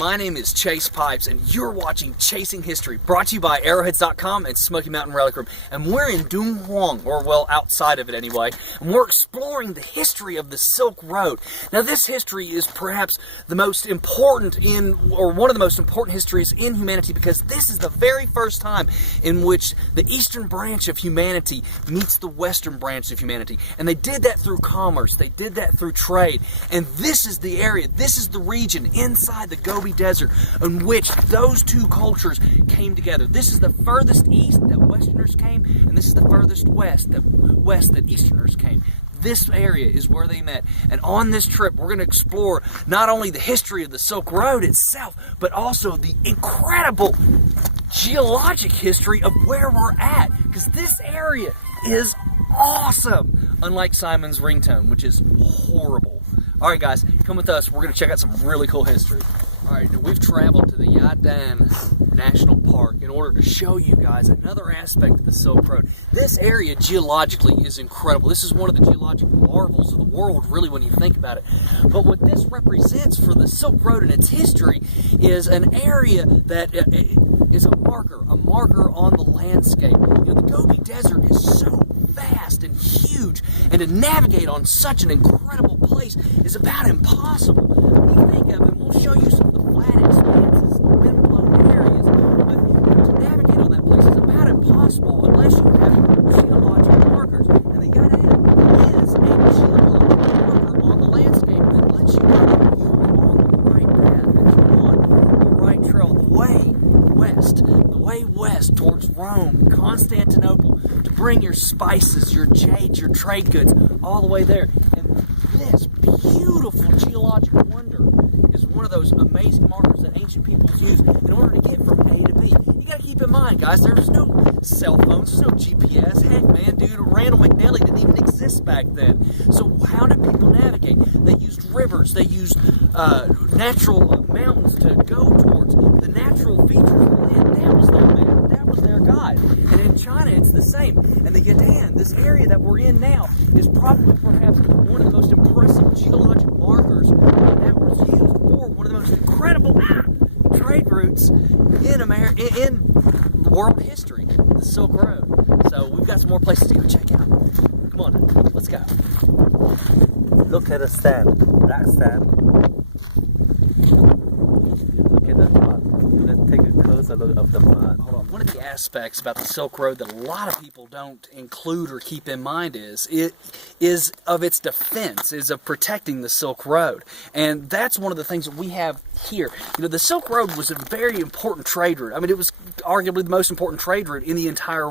My name is Chase Pipes, and you're watching Chasing History, brought to you by Arrowheads.com and Smoky Mountain Relic Room. And we're in Dunhuang, or well, outside of it anyway, and we're exploring the history of the Silk Road. Now, this history is perhaps the most important one of the most important histories in humanity, because this is the very first time in which the eastern branch of humanity meets the western branch of humanity. And they did that through commerce, they did that through trade, and this is the area, this is the region inside the Gobi Desert in which those two cultures came together. This is the furthest east that Westerners came, and this is the furthest west that Easterners came. This area is where they met. And on this trip, we're going to explore not only the history of the Silk Road itself, but also the incredible geologic history of where we're at. Because this area is awesome, unlike Simon's ringtone, which is horrible. Alright guys, come with us. We're going to check out some really cool history. Alright, now we've traveled to the Yadan National Park in order to show you guys another aspect of the Silk Road. This area geologically is incredible. This is one of the geologic marvels of the world, really, when you think about it. But what this represents for the Silk Road and its history is an area that is a marker on the landscape. You know, the Gobi Desert is so vast and huge, and to navigate on such an incredible place is about impossible. When you think of it, we'll show you some of the flat expanses, wind-blown areas, but to navigate on that place is about impossible unless you have geologic markers. And the Yadan is a geologic marker on the landscape that lets you know that you're on the right path, that you're on the right trail, the way west towards Rome, Constantinople, to bring your spices, your jade, your trade goods, all the way there. And this beautiful geologic wonder is one of those amazing markers that ancient peoples used in order to get from A to B. You gotta keep in mind, guys, there was no cell phones, there's no GPS. Heck, man, dude, Randall McNally didn't even exist back then. So how did people navigate? They used rivers, they used natural mountains to go towards. The natural features of the land, that was their map, that was their guide. And in China, it's the same. And the Yadan, this area that we're in now, is probably perhaps one of the most impressive geologic markers that was used for one of the most incredible trade routes in world history, the Silk Road. So we've got some more places to go check out. Come on, let's go. Look at the sand, black sand. Look at the mud. Let's take a closer look of the mud. Hold on. One of the aspects about the Silk Road that a lot of people don't include or keep in mind is of its defense, is of protecting the Silk Road. And that's one of the things that we have here. You know, the Silk Road was a very important trade route. I mean, it was arguably the most important trade route in the entire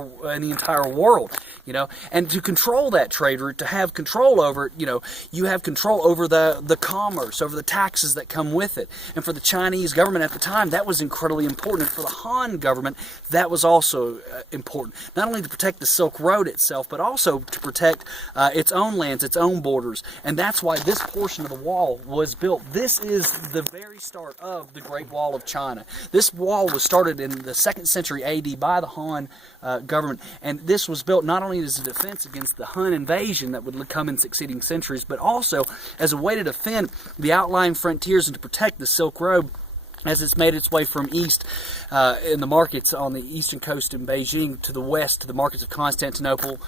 world. You know, and to control that trade route, to have control over it, you know, you have control over the commerce, over the taxes that come with it. And for the Chinese government at the time, that was incredibly important. And for the Han government, that was also important. Not only to protect the Silk Road itself, but also to protect its own lands, its own borders. And that's why this portion of the wall was built. This is the very start of the Great Wall of China. This wall was started in the 2nd century AD by the Han government. And this was built not only as a defense against the Hun invasion that would come in succeeding centuries, but also as a way to defend the outlying frontiers and to protect the Silk Road as it's made its way from east in the markets on the eastern coast in Beijing to the west to the markets of Constantinople,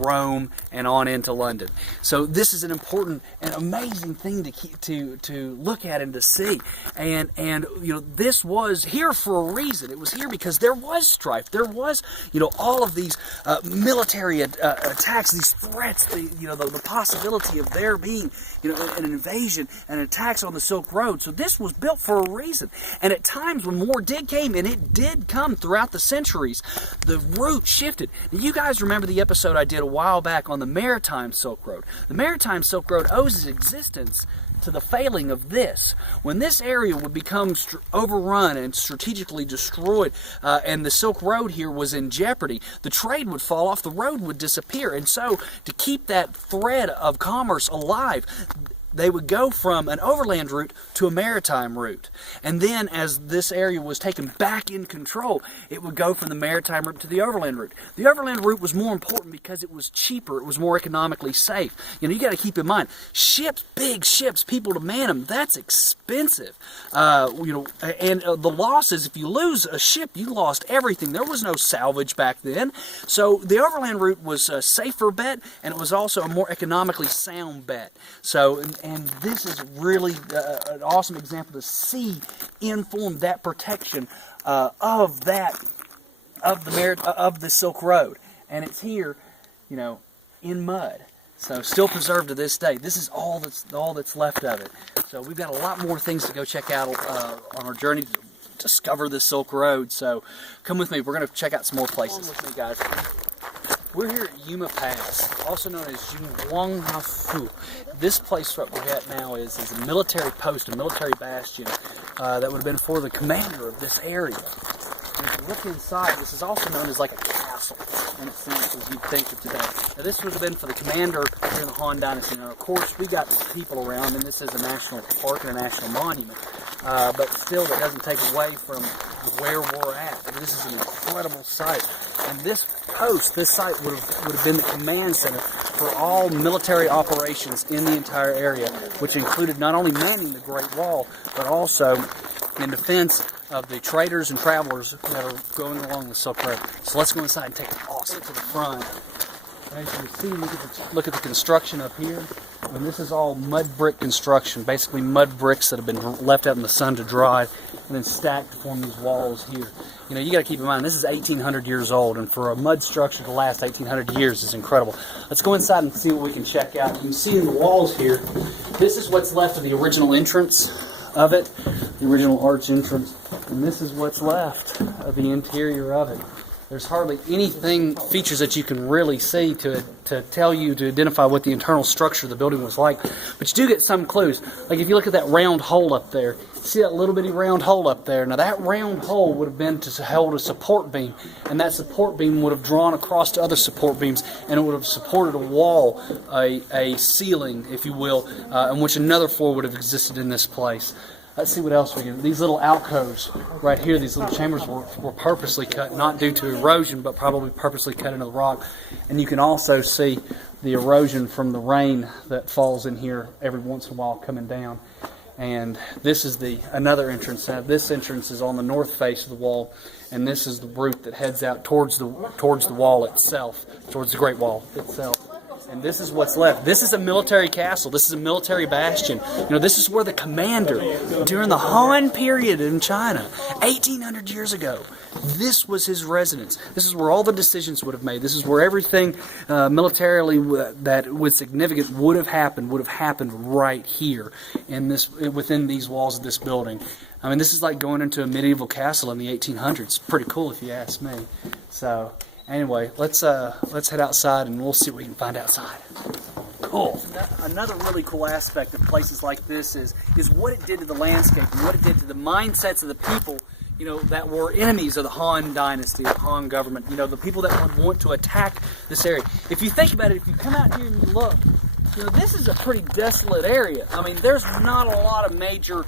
Rome, and on into London. So this is an important and amazing thing to look at and to see. And you know, this was here for a reason. It was here because there was strife. There was, you know, all of these military attacks, these threats. The possibility of there being, you know, an invasion and attacks on the Silk Road. So this was built for a reason. And at times when war did come, and it did come throughout the centuries, the route shifted. Now, you guys remember the episode I did a while back on the Maritime Silk Road. The Maritime Silk Road owes its existence to the failing of this. When this area would become overrun and strategically destroyed, and the Silk Road here was in jeopardy, the trade would fall off, the road would disappear. And so, to keep that thread of commerce alive, they would go from an overland route to a maritime route. And then as this area was taken back in control, it would go from the maritime route to the overland route. The overland route was more important because it was cheaper, it was more economically safe. You know, you got to keep in mind, ships, big ships, people to man them, that's expensive. You know, and the losses, if you lose a ship, you lost everything. There was no salvage back then. So the overland route was a safer bet, and it was also a more economically sound bet. So, and this is really an awesome example to see inform that protection of the Silk Road, and it's here, you know, in mud. So still preserved to this day. This is all that's left of it. So we've got a lot more things to go check out on our journey to discover the Silk Road. So come with me. We're going to check out some more places. Come with me, guys. We're here at Yuma Pass, also known as Yumenguan. This place what we're at now is a military post, a military bastion that would have been for the commander of this area. And if you look inside, this is also known as like a castle, in a sense, as you'd think of today. Now, this would have been for the commander during the Han Dynasty. Now, of course, we got people around, and this is a national park and a national monument. But still, that doesn't take away from where we're at. This is an incredible site. And this post, this site would have been the command center for all military operations in the entire area, which included not only manning the Great Wall, but also in defense of the traders and travelers that are going along the Silk Road. So let's go inside and take it awesome to the front. As you can see, look at the construction up here. And this is all mud brick construction, basically mud bricks that have been left out in the sun to dry and then stacked to form these walls here. You know, you got to keep in mind, this is 1,800 years old, and for a mud structure to last 1,800 years is incredible. Let's go inside and see what we can check out. You can see in the walls here, this is what's left of the original entrance of it, the original arch entrance, and this is what's left of the interior of it. There's hardly anything, features that you can really see to tell you, to identify what the internal structure of the building was like. But you do get some clues. Like if you look at that round hole up there, see that little bitty round hole up there? Now that round hole would have been to hold a support beam, and that support beam would have drawn across to other support beams, and it would have supported a wall, a ceiling, if you will, in which another floor would have existed in this place. Let's see what else we can. These little alcoves right here, these little chambers were purposely cut, not due to erosion, but probably purposely cut into the rock. And you can also see the erosion from the rain that falls in here every once in a while coming down. And this is another entrance. This entrance is on the north face of the wall, and this is the route that heads out towards the wall itself, towards the Great Wall itself. And this is what's left. This is a military castle. This is a military bastion. You know, this is where the commander, during the Han period in China, 1,800 years ago, this was his residence. This is where all the decisions would have made. This is where everything militarily that was significant would have happened right here in this, within these walls of this building. I mean, this is like going into a medieval castle in the 1800s. Pretty cool, if you ask me. So anyway, let's head outside and we'll see what we can find outside. Cool. Another really cool aspect of places like this is what it did to the landscape and what it did to the mindsets of the people, you know, that were enemies of the Han Dynasty, the Han government. You know, the people that would want to attack this area. If you think about it, if you come out here and you look, you know, this is a pretty desolate area. I mean, there's not a lot of major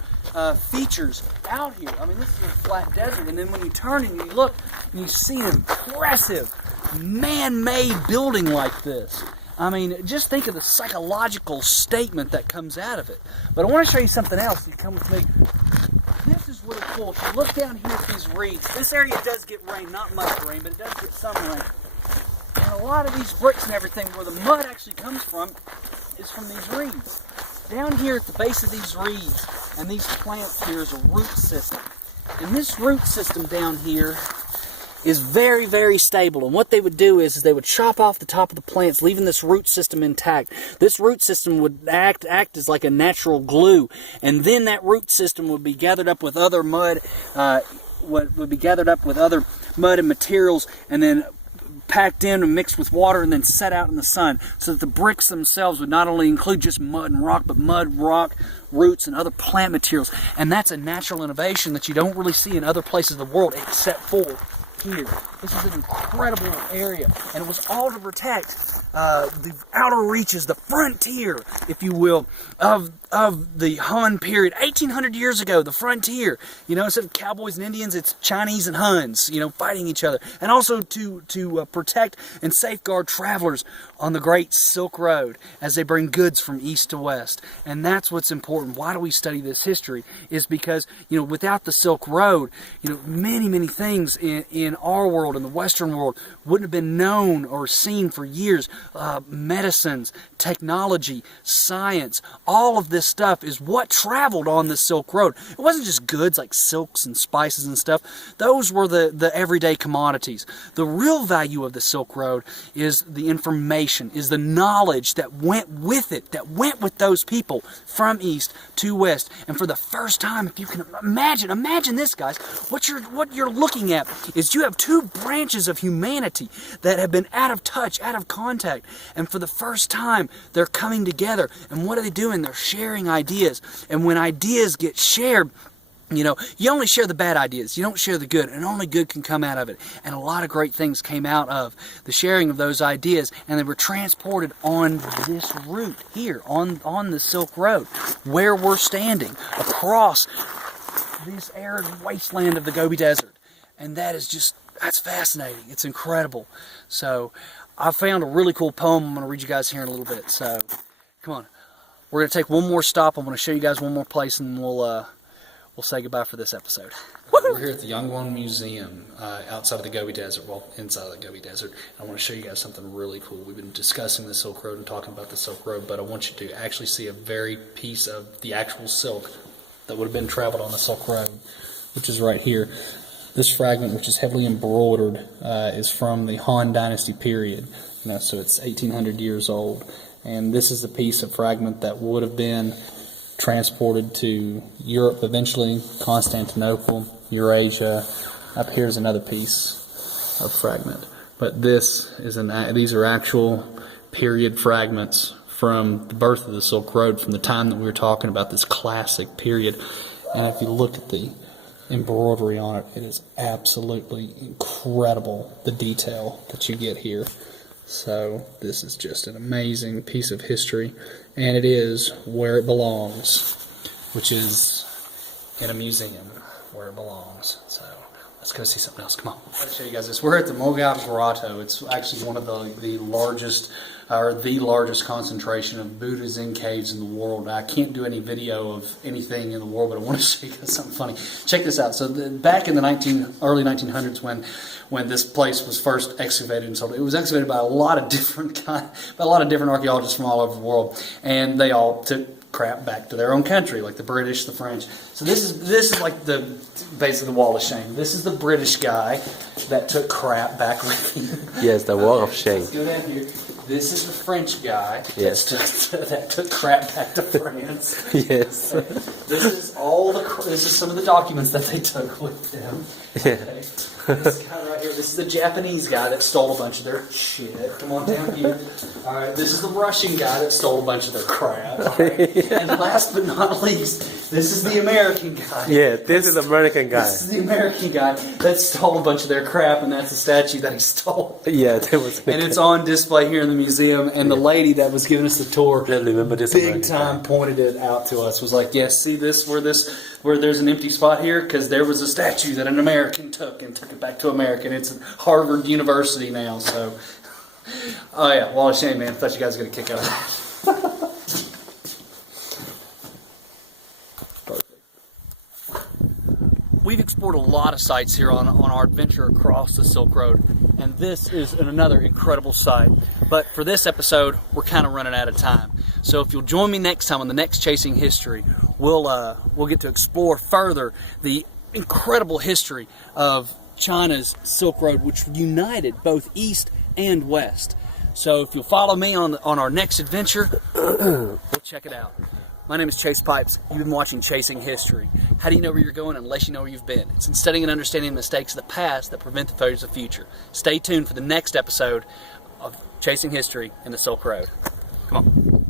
features out here. I mean, this is a flat desert, and then when you turn and you look, and you see an impressive man-made building like this. I mean, just think of the psychological statement that comes out of it. But I want to show you something else. You come with me. This is really cool. If you look down here at these reeds, this area does get rain, not much rain, but it does get some rain. And a lot of these bricks and everything, where the mud actually comes from, is from these reeds. Down here at the base of these reeds and these plants here is a root system. And this root system down here is very, very stable. And what they would do is they would chop off the top of the plants, leaving this root system intact. This root system would act as like a natural glue. And then that root system would be gathered up with other mud, would be gathered up with other mud and materials, and then packed in and mixed with water and then set out in the sun, so that the bricks themselves would not only include just mud and rock, but mud, rock, roots, and other plant materials. And that's a natural innovation that you don't really see in other places of the world except for here. This is an incredible area, and it was all to protect the outer reaches, the frontier, if you will, of the Han period. 1,800 years ago, the frontier. You know, instead of cowboys and Indians, it's Chinese and Huns, you know, fighting each other. And also to protect and safeguard travelers on the Great Silk Road as they bring goods from east to west. And that's what's important. Why do we study this history? Is because, you know, without the Silk Road, you know, many things in our world, in the Western world, wouldn't have been known or seen for years. Medicines, technology, science, all of this stuff is what traveled on the Silk Road. It wasn't just goods like silks and spices and stuff. Those were the everyday commodities. The real value of the Silk Road is the information, is the knowledge that went with it, that went with those people from east to west. And for the first time, if you can imagine this, guys, what you're looking at is you have two branches of humanity that have been out of touch, out of contact, and for the first time they're coming together. And what are they doing? They're sharing ideas. And when ideas get shared, you know, you only share the bad ideas. You don't share the good, and only good can come out of it. And a lot of great things came out of the sharing of those ideas, and they were transported on this route here, on the Silk Road, where we're standing, across this arid wasteland of the Gobi Desert. And that is just, that's fascinating. It's incredible. So I found a really cool poem I'm going to read you guys here in a little bit. So come on. We're going to take one more stop. I'm going to show you guys one more place, and we'll say goodbye for this episode. We're here at the Yumenguan Museum outside of the Gobi Desert, well, inside of the Gobi Desert. I want to show you guys something really cool. We've been discussing the Silk Road and talking about the Silk Road, but I want you to actually see a very piece of the actual silk that would have been traveled on the Silk Road, which is right here. This fragment, which is heavily embroidered, is from the Han Dynasty period. You know, so it's 1,800 years old. And this is a piece of fragment that would have been transported to Europe eventually, Constantinople, Eurasia. Up here's another piece of fragment. But this is these are actual period fragments from the birth of the Silk Road, from the time that we were talking about, this classic period. And if you look at the embroidery on it, it is absolutely incredible, the detail that you get here. So this is just an amazing piece of history, and it is where it belongs, which is in a museum where it belongs. So let's go see something else. Come on. I'll show you guys this. We're at the Mogao Grotto. It's actually one of the largest, or the largest concentration of Buddha Zen caves in the world. I can't do any video of anything in the world, but I want to show you guys something funny. Check this out. So back in the early 1900s, when this place was first excavated and sold, it was excavated by a lot of different archaeologists from all over the world, and they all took crap back to their own country, like the British, the French. So this is like basically the wall of shame. This is the British guy that took crap back with him. Yes, the wall of shame. Let's go down here. This is the French guy that took crap back to France. Yes. This is some of the documents that they took with them. Okay. This guy right here, this is the Japanese guy that stole a bunch of their shit. Come on down here. Alright, this is the Russian guy that stole a bunch of their crap. Right? And last but not least, this is the American guy. Yeah, this is the American guy. This is the American guy that stole a bunch of their crap, and that's the statue that he stole. Yeah, that was. And it's on display here in the museum, and the lady that was giving us the tour, remember this big time, pointed it out to us. Was like, yes, see this where there's an empty spot here, because there was a statue that an American took and took it back to America. And it's at Harvard University now. So, oh yeah, wall of shame, man. I thought you guys were gonna kick out of that. We've explored a lot of sites here on our adventure across the Silk Road, and this is another incredible site. But for this episode, we're kind of running out of time. So if you'll join me next time on the next Chasing History, we'll get to explore further the incredible history of China's Silk Road, which united both east and west. So if you'll follow me on our next adventure, we'll check it out. My name is Chase Pipes. You've been watching Chasing History. How do you know where you're going unless you know where you've been? It's in studying and understanding the mistakes of the past that prevent the failures of the future. Stay tuned for the next episode of Chasing History in the Silk Road. Come on.